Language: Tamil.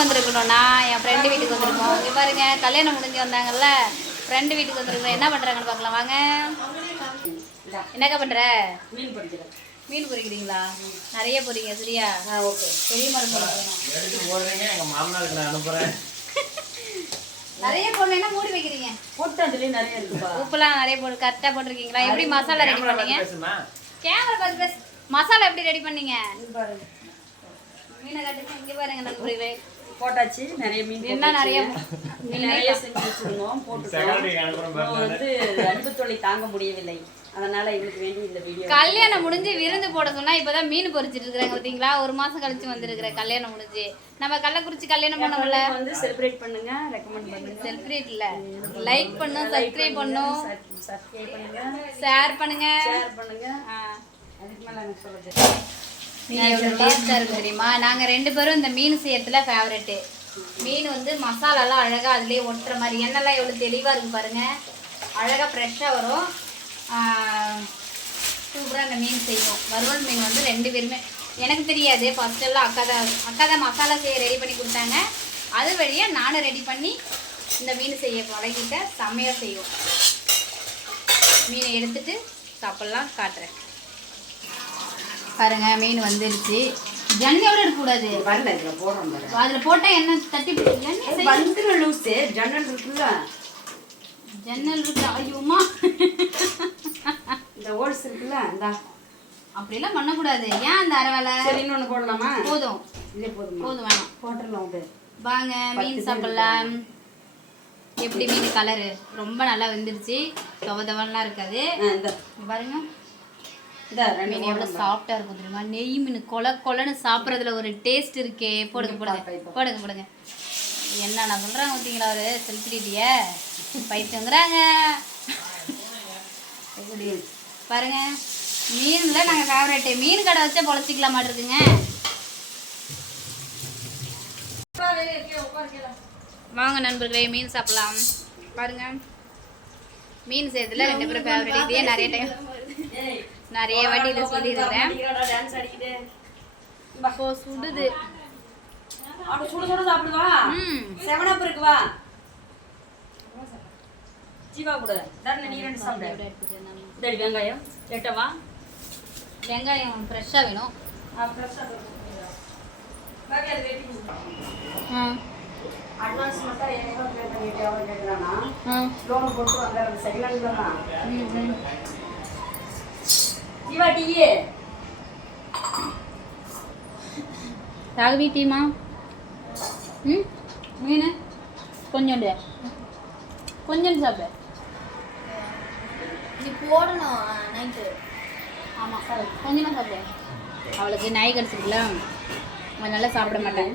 வந்திருக்கணும் நான் என் ஃப்ரெண்டு வீட்டுக்கு வந்திருக்கோம். இங்கே பாருங்க கல்யாணம் முடிஞ்சு வந்தாங்கல்ல ஃப்ரெண்டு வீட்டுக்கு வந்திருக்கோம். என்ன பண்ணுறாங்கன்னு பார்க்கலாம். வாங்க. என்னக்கா பண்ணுற மீன் பிடிக்கிறேன் மீன் பொரிக்கிறீங்களா நிறைய பொரிங்க சரியா? ஆ ஓகே. பெரிய மரம் நிறைய போடலைன்னா மூடி வைக்கிறீங்க? அதுலேயே நிறைய இருக்குப்பா. உப்புலாம் நிறைய போட்டு கரெக்டாக போட்டிருக்கீங்களா? எப்படி மசாலா ரெடி பண்ணீங்க? கேமரா பார்த்து பேசு. மசாலா எப்படி ரெடி பண்ணீங்க? மீனை கட்டுங்க இங்கே பாருங்க நண்பர்களே போட்டாச்சு. நிறைய மீன் என்ன நிறைய? மீன் நிறைய செஞ்சு வச்சிருந்தோம் பாருங்க வந்து அன்பு தொல்லை தாங்க முடியவில்லை. அதனால இவளுக்கு வேண்டி இந்த வீடியோ கல்யாணம் முடிஞ்சு விருந்து போட சொன்னா இப்பதான் மீன் பொரிச்சிட்டு இருக்கிறாங்க பார்த்தீங்களா? ஒரு மாசம் கழிச்சு வந்திருக்கிற கல்யாணம் முடிஞ்சு. நம்ம கள்ளக்குறிச்சி கல்யாணம் பண்ணோம்ல? வந்து செலிப்ரேட் பண்ணுங்க ரெக்கமெண்ட் பண்ணுங்க. செலிப்ரேட் இல்ல. லைக் பண்ணும் சப்ஸ்கிரைப் பண்ணும். சப்ஸ்கிரைப் பண்ணுங்க. ஷேர் பண்ணுங்க. ஷேர் பண்ணுங்க. அதுக்கு மேல எனக்கு சொல்லுது மீன் எவ்வளோ டேஸ்டா இருக்கு தெரியுமா? நாங்க ரெண்டு பேரும் இந்த மீன் செய்யறதுல ஃபேவரெட்டு மீன் வந்து மசாலாலாம் அழகா அதுலயே ஒட்டுற மாதிரி. எண்ணெய்லாம் எவ்வளவு தெளிவா இருக்கு பாருங்க. அழகா ஃப்ரெஷ்ஷாக வரும். சூப்பராக அந்த மீன் செய்வோம். வறுவல் மீன் வந்து ரெண்டு பேருமே. எனக்கு தெரியாது. ஃபர்ஸ்ட் எல்லாம் அக்கா தான் அக்கா தான் மசாலா செய்ய ரெடி பண்ணி கொடுத்தாங்க. அது வழியாக நானும் ரெடி பண்ணி இந்த மீன் செய்ய பழகிட்ட செம்மையாக செய்வோம். மீனை எடுத்துட்டு சாப்பிட்லாம் காட்டுறேன். பாருங்க மீன் வந்துருச்சு. ஜன்னியோட இருக்கக்கூடாது வரல இதுல போடுறோம் பாரு அதில் போட்டால் என்ன தட்டி வந்துடும் லூஸு ஜன்னல் இருக்குல்ல. ஜன்னல் இருக்கு ஐயோமா இந்த ஹோல்ஸ் இருக்குல்ல இந்தா. அப்படிலாம் பண்ணக்கூடாது. ஏன் அந்த அரை சரி இன்னொன்று போடலாமா? போதும். இல்லையே போதுமா? போதும் வேணாம். போட்டுடலாம் அது வாங்க மீன் சாப்பிடலாம். எப்படி மீன் கலரு ரொம்ப நல்லா வெந்துருச்சு. தவ தவன்லாம் இருக்காது. பாருங்க. மீன் எவ்வளோ சாஃப்டாக இருக்கும் தெரியுமா? நெய் மீன் கொல கொலன்னு சாப்பிட்றதுல ஒரு டேஸ்ட் இருக்கே. போடுங்க போடுங்க. போடுங்க போடுங்க. என்ன நான் சொல்கிறேன் பார்த்தீங்களா ஒரு செலிபிரிட்டிய? பைத்தியங்கிறாங்க. பாருங்க. மீன்ல நாங்கள் ஃபேவரேட்டு மீன் கடை வச்சா பொழைச்சிக்கலாம் மாட்டிருக்குங்க வாங்க நண்பர்களே மீன் சாப்பிடலாம். பாருங்க. மீன் செய்யறதுல ரெண்டு பேரும் ஃபேவரட் இதே நிறைய டைம் நிறைய வாட்டி இதை சொல்லியிருக்கிறேன். இப்போ சுடுது. சுட சுட சாப்பிடுவா ம். செவன் அப் இருக்கு வா. ஜீவா கூட. தரணி நீ ரெண்டு சாப்பிடு. இந்த வெங்காயம். எட்டவா வெங்காயம் ஃப்ரெஷ்ஷாக வேணும். ஆ அட்வான்ஸ் மட்டும் கேட்குறானா ஆ. லோன் போட்டு வந்துடுறது செகண்ட் ஹேண்ட்ல தான்? ம் ம். ஜீவா டீ ராகவி டீமா? ம்? மீன்? கொஞ்சோண்டு. கொஞ்சோண்டு சாப்பிடு. நீ போடணும் நைட்டு. ஆமாம் கொஞ்சமாக சாப்பிடு. அவளுக்கு நாய் கடிச்சிருக்குல அதனால சாப்பிட மாட்டேன்.